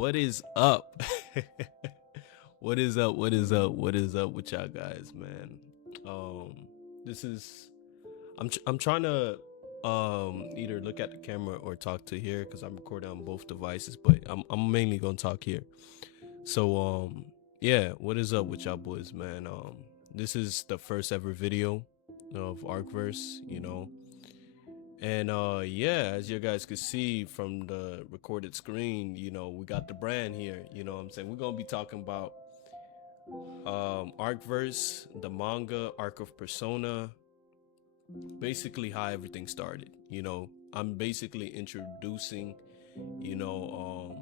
What is up? What is up? What is up? What is up with y'all guys, man? This is I'm trying to either look at the camera or talk to here because I'm recording on both devices, but I'm mainly gonna talk here. So yeah, what is up with y'all boys, man? This is the first ever video of Ark Verse, and yeah, as you guys can see from the recorded screen, we got the brand here. What I'm saying, we're gonna be talking about Ark Verse, the manga Ark of Persona, basically how everything started. I'm basically introducing you know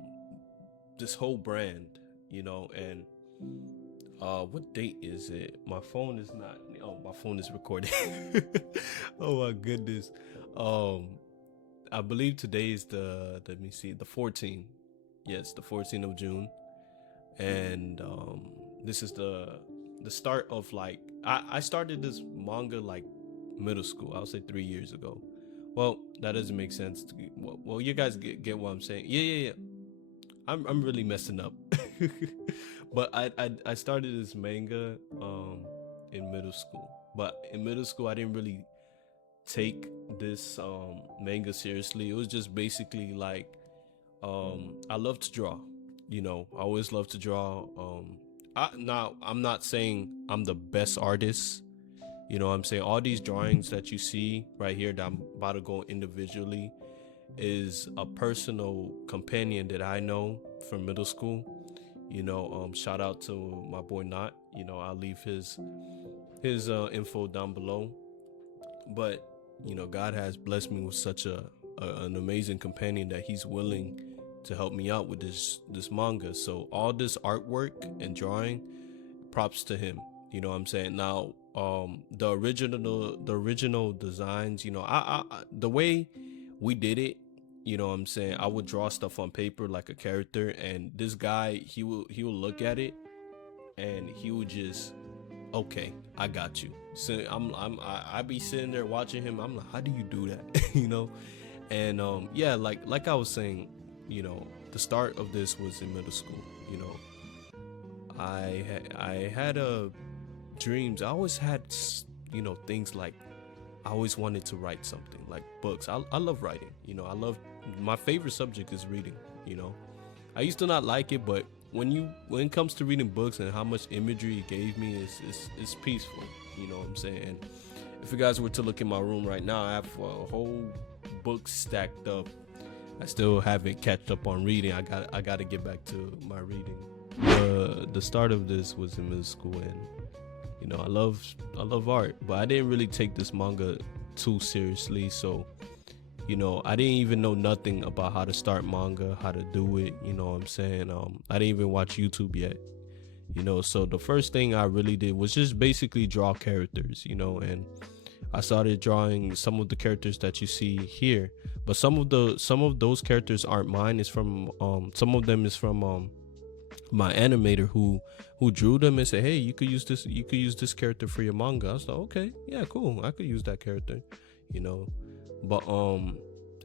this whole brand, and what date is it? My phone is not, my phone is recording. Oh my goodness. um I believe today is the, let me see, the 14th. Yes, the 14th of June. And this is the start of, like, I started this manga like middle school. I'll say 3 years ago. Well, that doesn't make sense. Well, you guys get what I'm saying. Yeah. I'm really messing up. But I started this manga in middle school. But in middle school I didn't really take this manga seriously. It was just basically like I love to draw. I always love to draw. I'm not saying I'm the best artist. I'm saying all these drawings that you see right here that I'm about to go individually is a personal companion that I know from middle school. Shout out to my boy Not. I'll leave his info down below. But God has blessed me with such an amazing companion that he's willing to help me out with this manga. So all this artwork and drawing, props to him. What I'm saying? Now the original designs, the way we did it, what I'm saying, I would draw stuff on paper like a character, and this guy, he will look at it and he would just, okay, I got you. So I be sitting there watching him. I'm like, how do you do that? And yeah, like I was saying, the start of this was in middle school. I had dreams. I always had things like, I always wanted to write something like books. I love writing. My favorite subject is reading. I used to not like it, but when it comes to reading books and how much imagery it gave me, it's peaceful. What I'm saying? And if you guys were to look in my room right now, I have a whole book stacked up. I still haven't catch up on reading. I got to get back to my reading. The start of this was in middle school, and I love art, but I didn't really take this manga too seriously. So I didn't even know nothing about how to start manga, how to do it. What I'm saying? I didn't even watch YouTube yet. So the first thing I really did was just basically draw characters, and I started drawing some of the characters that you see here. But some of those characters aren't mine. It's from some of them is from my animator who drew them and said, hey, you could use this character for your manga. I was like, okay, yeah, cool, I could use that character. But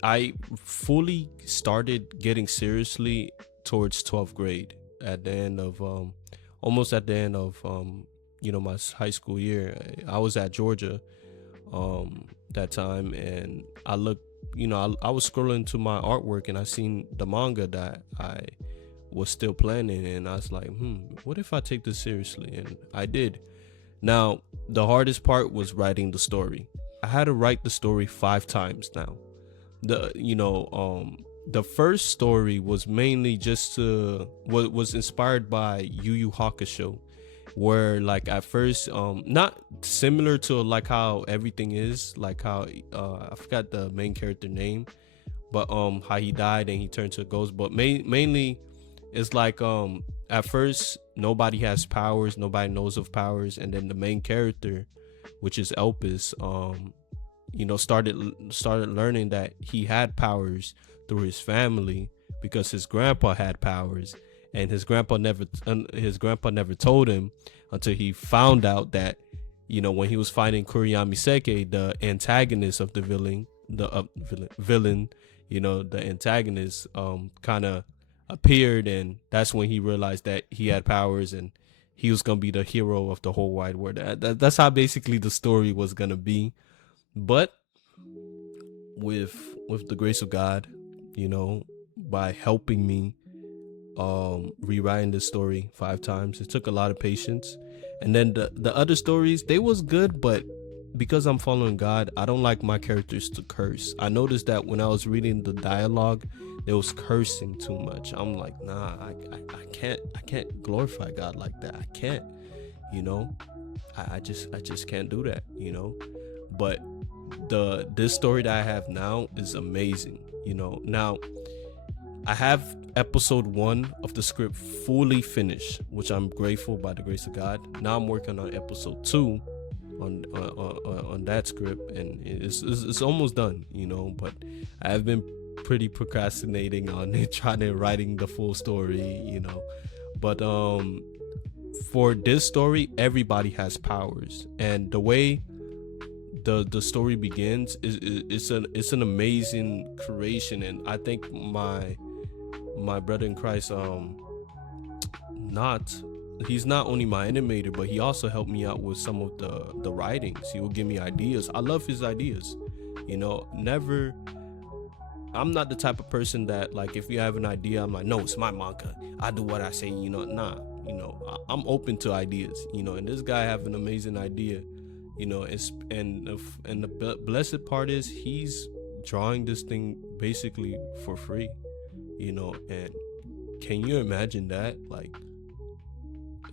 I fully started getting seriously towards 12th grade, at the end of almost at the end of my high school year. I was at Georgia that time, and I looked, I was scrolling to my artwork and I seen the manga that I was still planning, and I was like, what if I take this seriously? And I did. Now the hardest part was writing the story. I had to write the story 5 times. Now the first story was mainly just was inspired by Yu Yu Hakusho, where, like, at first, not similar to like how everything is, like how I forgot the main character name, but how he died and he turned to a ghost. But mainly it's like at first nobody has powers, nobody knows of powers, and then the main character, which is Elpis, started learning that he had powers through his family because his grandpa had powers, and his grandpa never told him until he found out that when he was fighting Kuriyami Seke, the antagonist of the villain, the antagonist kind of appeared, and that's when he realized that he had powers and he was gonna be the hero of the whole wide world. That's how basically the story was gonna be. But with the grace of God, you know, by helping me rewriting this story 5 times, it took a lot of patience. And then the other stories, they was good, but because I'm following God, I don't like my characters to curse. I noticed that when I was reading the dialogue, they was cursing too much. I'm like, nah, I can't glorify God like that. I can't, you know. I just can't do that, you know. But this story that I have now is amazing, you know. Now I have episode 1 of the script fully finished, which I'm grateful by the grace of God. Now I'm working on episode 2 on that script, and it's almost done, you know. But I've been pretty procrastinating on it, trying to writing the full story, you know. But for this story, everybody has powers, and the way the story begins is it's an amazing creation. And I think my brother in Christ, he's not only my animator, but he also helped me out with some of the writings. He will give me ideas. I love his ideas, you know. I'm not the type of person that, like, if you have an idea, I'm like, no, it's my manga, I do what I say, you know. Nah, you know, I'm open to ideas, you know. And this guy have an amazing idea, you know. And the blessed part is he's drawing this thing basically for free, you know. And can you imagine that? Like,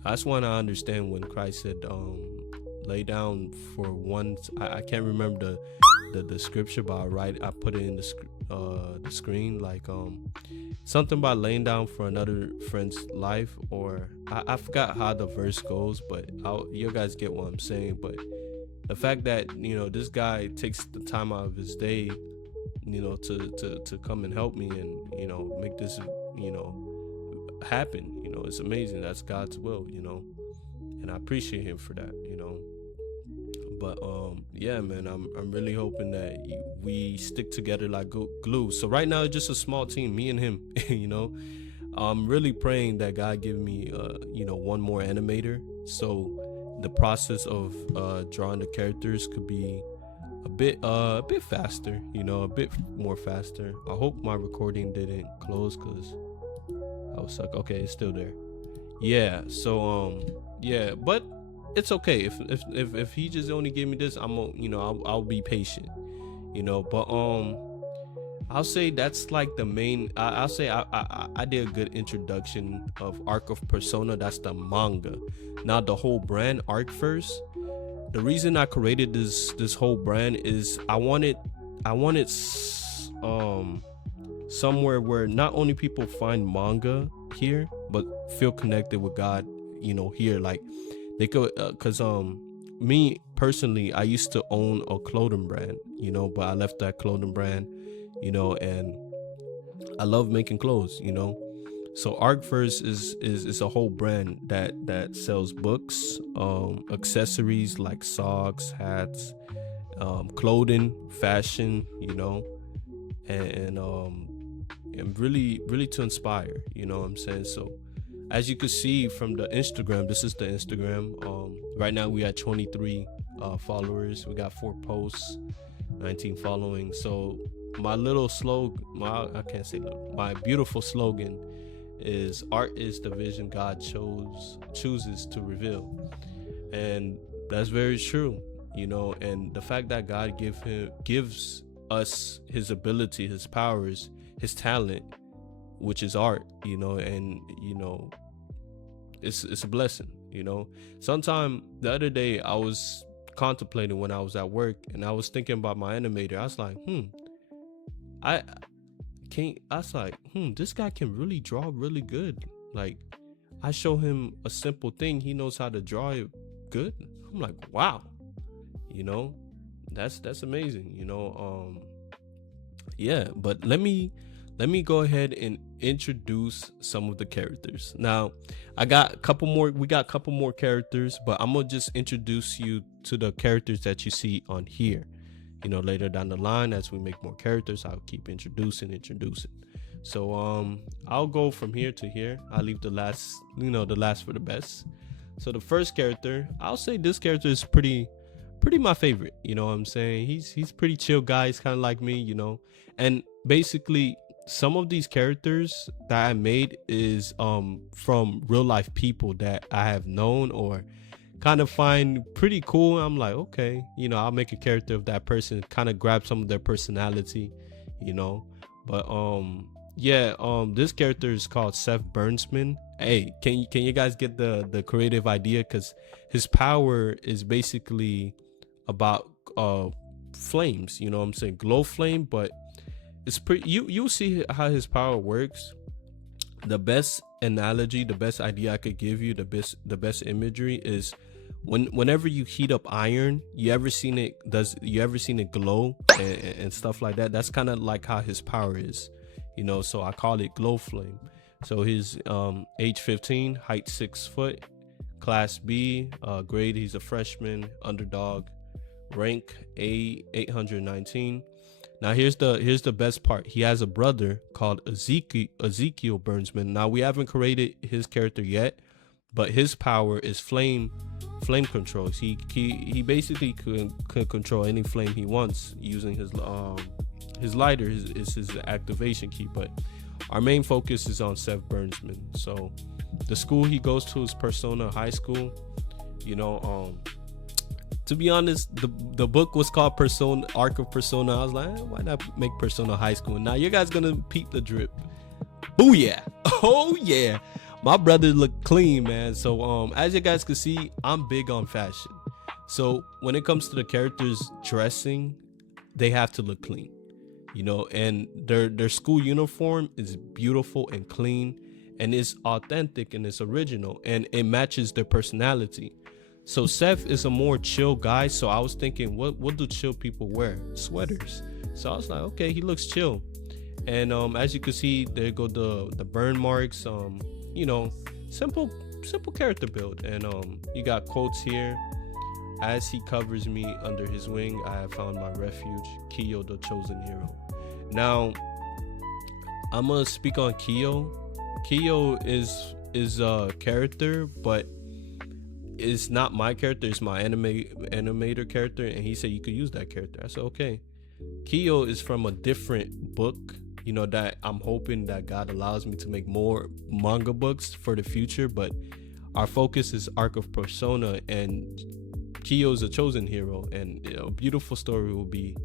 that's when I understand when Christ said, lay down for one. I can't remember the scripture, but I put it in the screen, like something about laying down for another friend's life, or I forgot how the verse goes, but you guys get what I'm saying. But the fact that, you know, this guy takes the time out of his day, you know, to come and help me and, you know, make this, you know, happen, you know, it's amazing. That's God's will, you know, and I appreciate him for that, you know. But yeah, man, I'm really hoping that we stick together like glue. So right now it's just a small team, me and him. You know, I'm really praying that God give me you know, one more animator, so the process of drawing the characters could be a bit faster, you know, a bit more faster. I hope my recording didn't close, because I was suck. Okay, it's still there. Yeah, so yeah, but it's okay. If he just only gave me this, you know, I'll be patient, you know. But I'll say that's like the main. I'll say I did a good introduction of Ark of Persona. That's the manga. Now the whole brand, Ark Verse. The reason I created this whole brand is I wanted somewhere where not only people find manga here, but feel connected with God, you know, here. Like they could, cause me personally, I used to own a clothing brand, you know, but I left that clothing brand, you know, and I love making clothes, you know. So Ark Verse is a whole brand that sells books, accessories like socks, hats, clothing, fashion, you know, and really to inspire, you know what I'm saying. So as you can see from the Instagram, this is the Instagram. Right now we at 23 followers. We got 4 posts, 19 following. So my little slogan, my beautiful slogan is, art is the vision God chooses to reveal. And that's very true, you know. And the fact that God gives us his ability, his powers, his talent, which is art, you know, and, you know, it's a blessing, you know. Sometime the other day I was contemplating when I was at work, and I was thinking about my animator. I was like, this guy can really draw really good. Like, I show him a simple thing, he knows how to draw it good. I'm like, wow, you know, that's amazing, you know. Yeah, but let me go ahead and introduce some of the characters. Now, we got a couple more characters, but I'm gonna just introduce you to the characters that you see on here. You know, later down the line, as we make more characters, I'll keep introducing. So I'll go from here to here. I'll leave the last, the last for the best. So the first character, I'll say this character is pretty my favorite. You know what I'm saying? He's pretty chill guy. He's kind of like me, And basically some of these characters that I made is from real life people that I have known or kind of find pretty cool. I'm like, okay, I'll make a character of that person, kind of grab some of their personality, But yeah, this character is called Seth Burnsman. Hey, can you guys get the creative idea? Because his power is basically about flames, you know what I'm saying, glow flame, but it's pretty, you'll see how his power works. The best analogy, the best idea I could give you, the best imagery is whenever you heat up iron, you ever seen it glow and stuff like that. That's kind of like how his power is, so I call it glow flame. So his age 15, height 6 foot, class B, grade, he's a freshman, underdog, rank A 819. Now here's the best part. He has a brother called Ezekiel Burnsman. Now we haven't created his character yet, but his power is flame controls. He basically could control any flame he wants using his lighter is his activation key. But our main focus is on Seth Burnsman. So the school he goes to is Persona High School. To be honest, the book was called Persona, Ark of Persona. I was like, why not make Persona High School? Now you guys gonna peep the drip. Booyah! Oh yeah, my brother look clean, man. So as you guys can see, I'm big on fashion. So when it comes to the characters dressing, they have to look clean, and their school uniform is beautiful and clean, and it's authentic and it's original, and it matches their personality. So Seth is a more chill guy. So I was thinking, what do chill people wear? Sweaters. So I was like, okay, he looks chill. And as you can see, there go the burn marks. Simple character build. And you got quotes here. As he covers me under his wing, I have found my refuge, Kiyo, the chosen hero. Now I'm gonna speak on Kiyo. Kiyo is a character, but it's not my character, it's my animator character, and he said you could use that character. I said okay. Kiyo is from a different book, that I'm hoping that God allows me to make more manga books for the future, but our focus is Ark of Persona, and Kiyo is a chosen hero, and a beautiful story will be,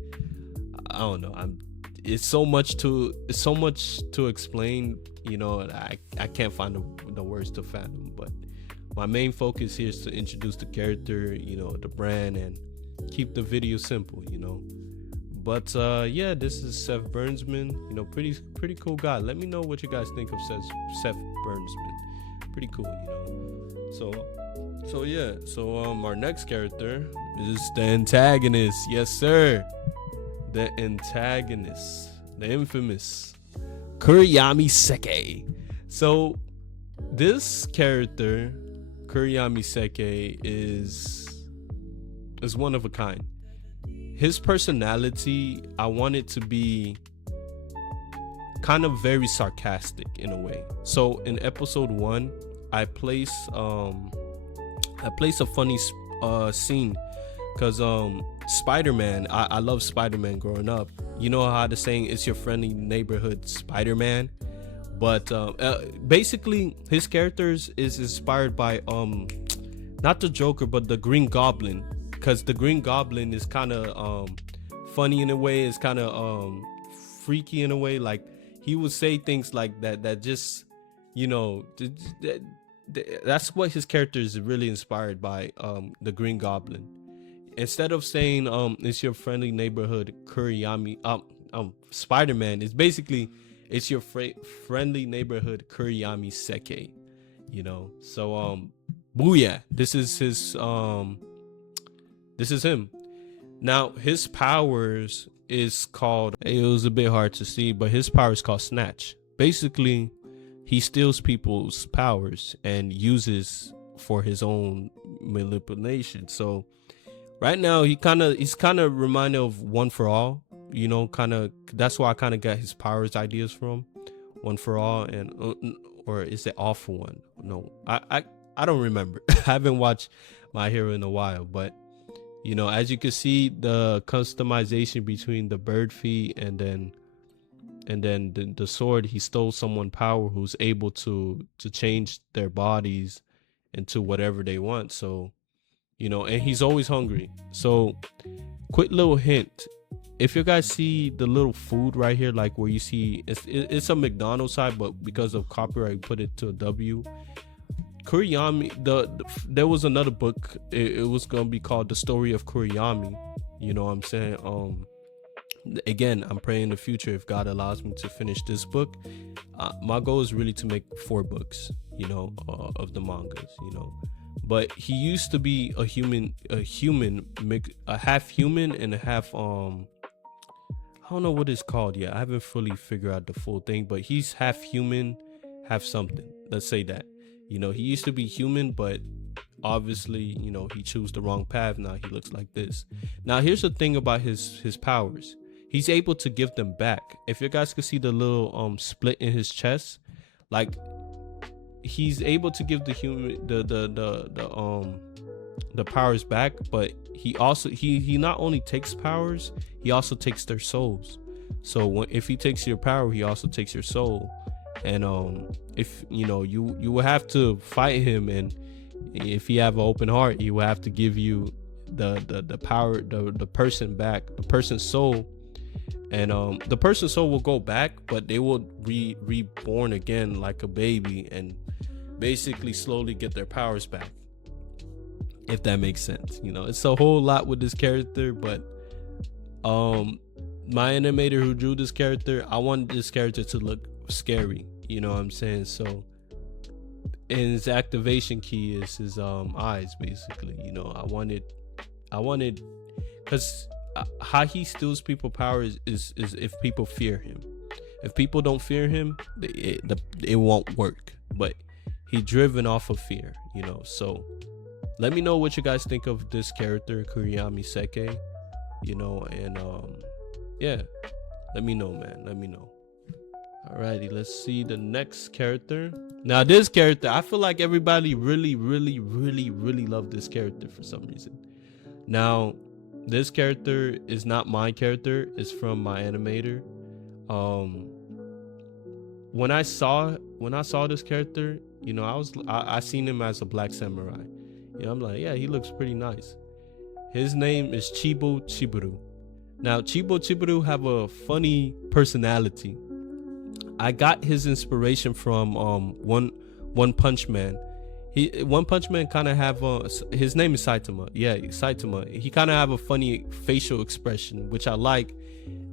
I don't know, it's so much to explain, I can't find the words to fathom, but my main focus here is to introduce the character, the brand, and keep the video simple, But yeah, this is Seth Burnsman, pretty cool guy. Let me know what you guys think of Seth Burnsman. Pretty cool, So yeah, our next character is the antagonist. Yes, sir. The antagonist, the infamous Kuriyami Seke. So this character, Kuriyami Seke, is one of a kind. His personality, I want it to be kind of very sarcastic in a way. So in episode 1, I place a funny scene because Spider-Man, I love Spider-Man growing up. You know how the saying, it's your friendly neighborhood Spider-Man. But basically his characters is inspired by not the Joker, but the Green Goblin, because the Green Goblin is kind of funny in a way, it's kind of freaky in a way. Like he would say things like that just that's what his character is really inspired by, the Green Goblin. Instead of saying it's your friendly neighborhood Kuriyami Spider-Man, it's basically it's your friendly neighborhood Kuriyami Seke, So booyah, this is him. Now his powers is called, it was a bit hard to see, but his power is called Snatch. Basically he steals people's powers and uses for his own manipulation. So right now he's kind of reminded of One for All, kind of, that's where I kind of got his powers ideas from. One for All, and or is it All for One? No, I don't remember. I haven't watched My Hero in a while, but you know, as you can see, the customization between the bird feet and then the sword, he stole someone power who's able to change their bodies into whatever they want. So, you know, and he's always hungry. So, quick little hint. If you guys see the little food right here, like where you see it's a McDonald's side, but because of copyright, we put it to a W. Kuriyami, there was another book. It was gonna be called The Story of Kuriyami. You know what I'm saying? Again, I'm praying in the future, if God allows me to finish this book, my goal is really to make 4 books, you know, of the mangas, you know. But he used to be a half human and a half I don't know what it's called yet. I haven't fully figured out the full thing, but he's half human, half something. Let's say that. You know, he used to be human, but obviously, you know, he chose the wrong path. Now he looks like this. Now, here's the thing about his powers. He's able to give them back. If you guys could see the little split in his chest, like he's able to give the human the powers back, but he also he not only takes powers, he also takes their souls. So if he takes your power, he also takes your soul. And if you know, you will have to fight him, and if you have an open heart, he will have to give you the power, the person back, the person's soul. And the person's soul will go back, but they will reborn again like a baby, and basically slowly get their powers back, if that makes sense. You know, it's a whole lot with this character, but my animator who drew this character, I wanted this character to look scary, you know what I'm saying? So, and his activation key is his eyes, basically. You know, I wanted because how he steals people power is if people fear him. If people don't fear him, it won't work. But he driven off of fear, you know. So let me know what you guys think of this character, Kuriyami Seke, you know, and yeah, let me know, man. Let me know. Alrighty, let's see the next character. Now, this character, I feel like everybody really loved this character for some reason. Now, this character is not my character. It's from my animator. When I saw this character, you know, I seen him as a black samurai. You know, I'm like, yeah, he looks pretty nice. His name is Chibo Chiburu. Now, Chibo Chiburu have a funny personality. I got his inspiration from One Punch Man. One Punch Man kind of have his name is Saitama. Yeah, Saitama. He kind of have a funny facial expression, which I like.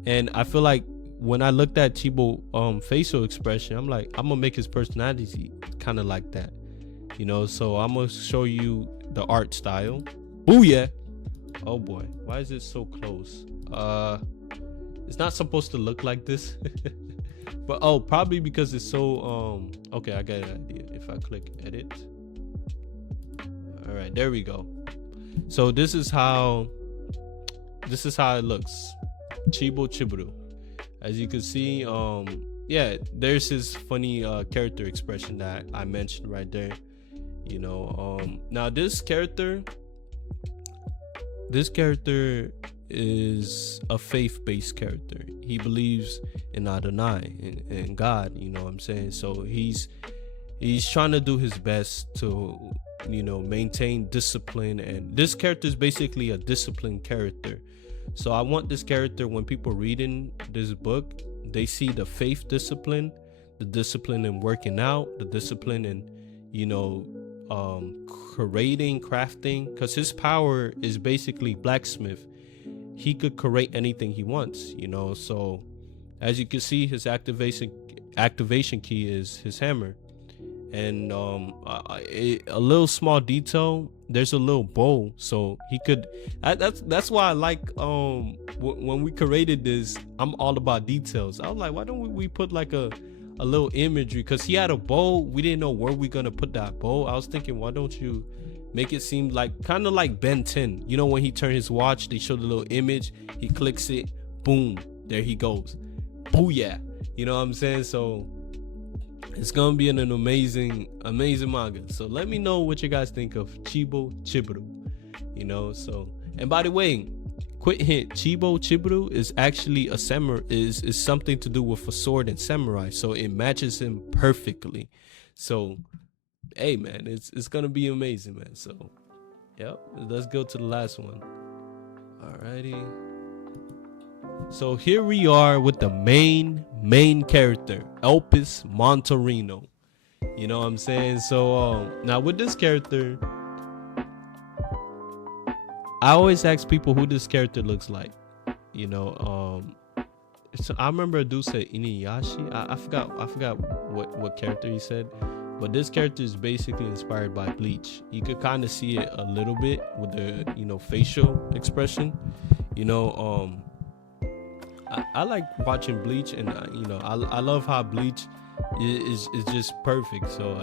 And I feel like when I looked at Chibo facial expression, I'm like, I'm gonna make his personality kind of like that, you know. So I'm gonna show you the art style. Booyah! Oh boy, why is it so close? It's not supposed to look like this. But probably because it's so okay, I got an idea. If I click edit, all right, there we go. So this is how it looks. Chibo Chiburu. As you can see, yeah, there's his funny character expression that I mentioned right there. You know, now this character is a faith-based character. He believes in Adonai, in God, you know what I'm saying? So he's trying to do his best to, you know, maintain discipline, and this character is basically a disciplined character. So I want this character, when people reading this book, they see the faith discipline, the discipline in working out, the discipline in, you know, creating, crafting, because his power is basically blacksmith. He could create anything he wants, you know. So as you can see, his activation key is his hammer. And a little small detail, there's a little bow, so he could that's why I like when we created this, I'm all about details. I was like, why don't we put like a little imagery, because he had a bow. We didn't know where we gonna put that bow. I was thinking, why don't you make it seem like kind of like Ben 10, you know, when he turned his watch, they showed a little image, he clicks it, boom, there he goes, booyah, you know what I'm saying? So It's gonna be an amazing manga. So let me know what you guys think of Chibo Chiburu. So, and by the way, quick hint: Chibo Chiburu is actually a samurai. Is something to do with a sword and samurai. So it matches him perfectly. So, hey man, it's gonna be amazing, man. So, yep. Let's go to the last one. Alrighty. So here we are with the main character, Elpis Monterino. You know what I'm saying? So now with this character, I always ask people who this character looks like. So I remember a dude said Inuyasha. I forgot what character he said, but this character is basically inspired by Bleach. You could kind of see it a little bit with the facial expression. I like watching Bleach, and I love how Bleach is just perfect. So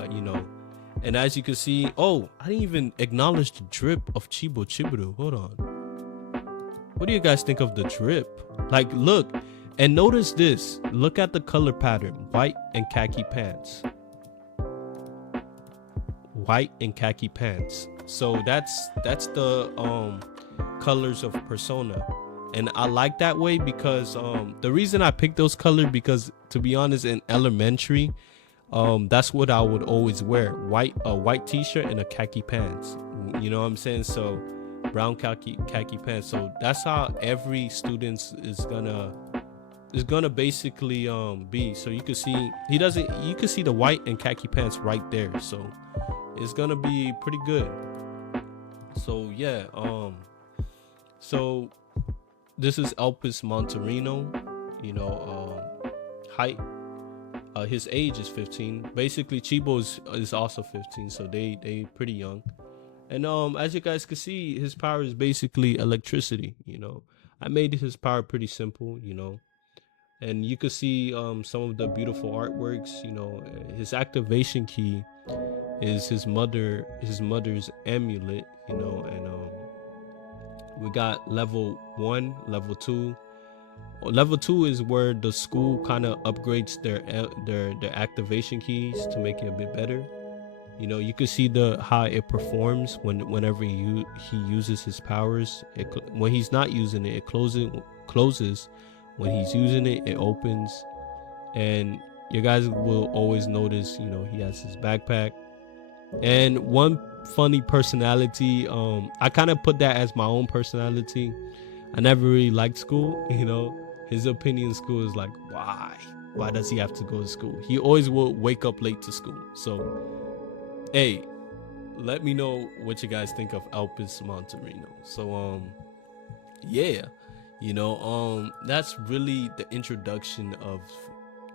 and as you can see, I didn't even acknowledge the drip of Chibo Chiburu. Hold on, what do you guys think of the drip? Like, look and notice this. Look at the color pattern: white and khaki pants. White and khaki pants. So that's the colors of Persona. And I like that way because the reason I picked those colors, because to be honest, in elementary, that's what I would always wear: a white t-shirt and a khaki pants. You know what I'm saying? So brown khaki pants. So that's how every student is gonna basically be. So you can see you can see the white and khaki pants right there. So it's gonna be pretty good. So yeah, so this is Elpis Monterino. Height. His age is 15. Basically, Chibo is also 15, so they pretty young. And as you guys can see, his power is basically electricity. I made his power pretty simple. And you can see some of the beautiful artworks. His activation key is his mother's amulet. And we got level 1, level 2. Level 2 is where the school kind of upgrades their activation keys to make it a bit better. You can see how it performs whenever he uses his powers. When he's not using it, it closes. When he's using it, it opens. And you guys will always notice, he has his backpack. And one funny personality, I kind of put that as my own personality. I never really liked school. His opinion in school is like, why does he have to go to school? He always will wake up late to school. So hey, let me know what you guys think of Elpis Monterino. So yeah, that's really the introduction of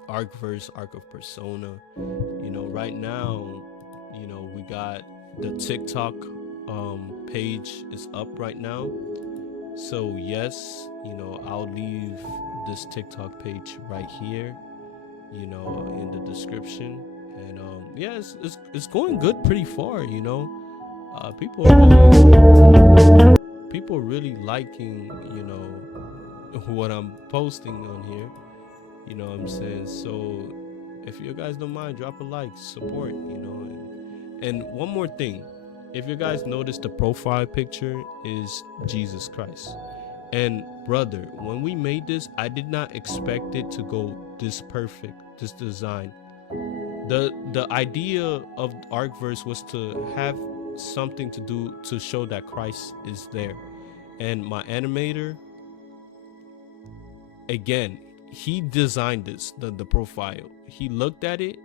Ark Verse, Ark of Persona. Right now, we got the TikTok page is up right now. So yes, I'll leave this TikTok page right here, in the description. And yeah, it's going good pretty far. People really liking what I'm posting on here. You know what I'm saying? So if you guys don't mind, drop a like, support. And one more thing. If you guys notice, the profile picture is Jesus Christ. And brother, when we made this, I did not expect it to go this perfect, this design. The idea of Ark Verse was to have something to do to show that Christ is there. And my animator, again, he designed this, the profile. He looked at it.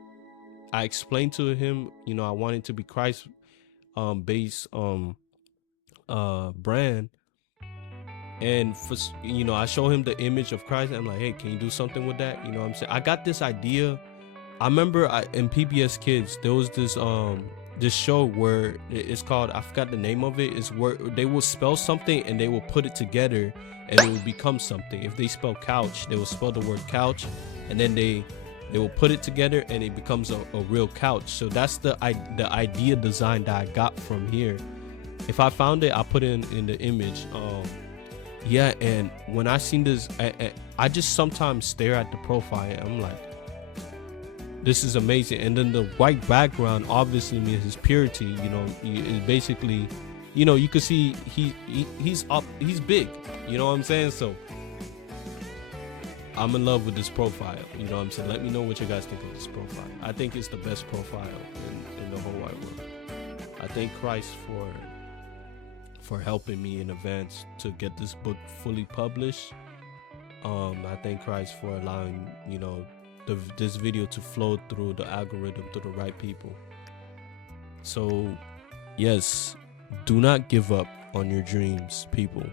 I explained to him, I wanted to be Christ based brand. And for I show him the image of Christ. I'm like, hey, can you do something with that? You know what I'm saying? I got this idea. I remember in PBS Kids, there was this show where it's called, I forgot the name of it. It's where they will spell something and they will put it together and it will become something. If they spell couch, they will spell the word couch, and then they will put it together and it becomes a real couch. So that's the idea design that I got from here. If I found it, I'll put it in the image. Yeah, and when I seen this, I just sometimes stare at the profile and I'm like, this is amazing. And then the white background obviously means his purity. You know, it basically, you know, you could see he's up, he's big. You know what I'm saying? So I'm in love with this profile. You know what I'm saying? Let me know what you guys think of this profile. I think it's the best profile in the whole wide world. I thank Christ for helping me in advance to get this book fully published. I thank Christ for allowing, you know, this video to flow through the algorithm to the right people. So yes, do not give up on your dreams, people.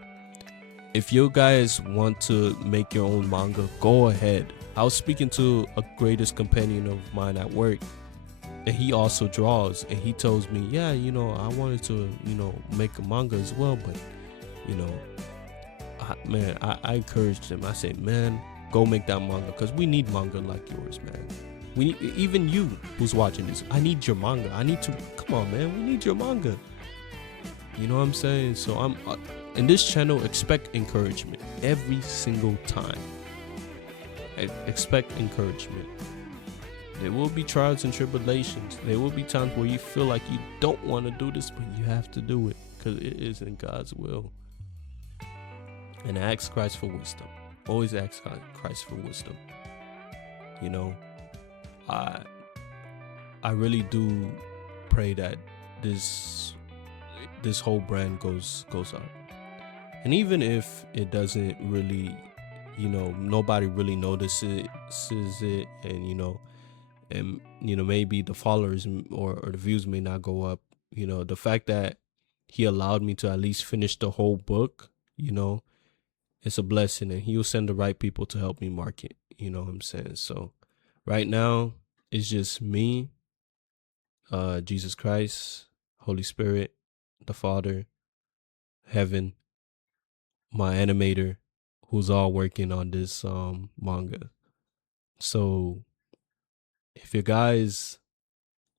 If you guys want to make your own manga, go ahead. I was speaking to a greatest companion of mine at work, and he also draws, and he tells me, yeah, you know, I wanted to, you know, make a manga as well, but, you know, I encouraged him. I said, man, go make that manga, because we need manga like yours, man. We need, even you who's watching this, I need your manga. I need to, come on, man, we need your manga. You know what I'm saying? So I'm in this channel, expect encouragement every single time. Expect encouragement. There will be trials and tribulations. There will be times where you feel like you don't want to do this, but you have to do it because it is in God's will. And ask Christ for wisdom. Always ask Christ for wisdom. You know, I really do pray that this whole brand goes up. And even if it doesn't really, you know, nobody really notices it, and you know, maybe the followers or the views may not go up, you know, the fact that he allowed me to at least finish the whole book, you know, it's a blessing, and he'll send the right people to help me market, you know what I'm saying? So right now it's just me, Jesus Christ, Holy Spirit, the Father, heaven, my animator, who's all working on this manga. So if you guys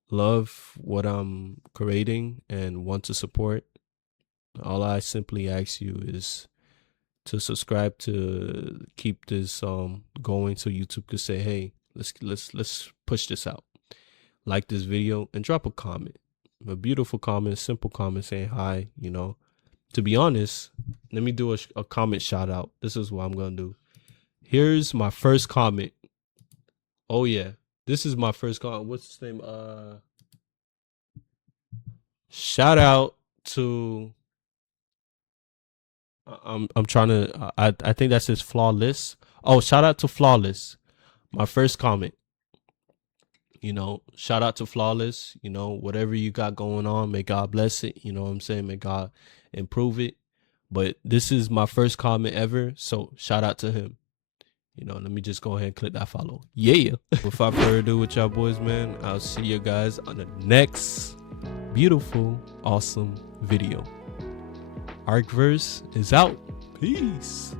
love what I'm creating and want to support, all I simply ask you is to subscribe to keep this going, so YouTube could say, hey, let's push this out. Like this video and drop a comment, a beautiful comment, simple comment saying hi. You know, to be honest, let me do a comment shout out. This is what I'm gonna do. Here's my first comment. Oh yeah, this is my first comment. What's his name? Shout out to, I'm trying to, I think that says Flawless. Oh, shout out to Flawless. My first comment. You know, shout out to Flawless. You know, whatever you got going on, may God bless it. You know what I'm saying? May God improve it. But this is my first comment ever, so shout out to him. You know, let me just go ahead and click that follow. Yeah. Without further ado with y'all boys, man, I'll see you guys on the next beautiful, awesome video. Ark Verse is out. Peace.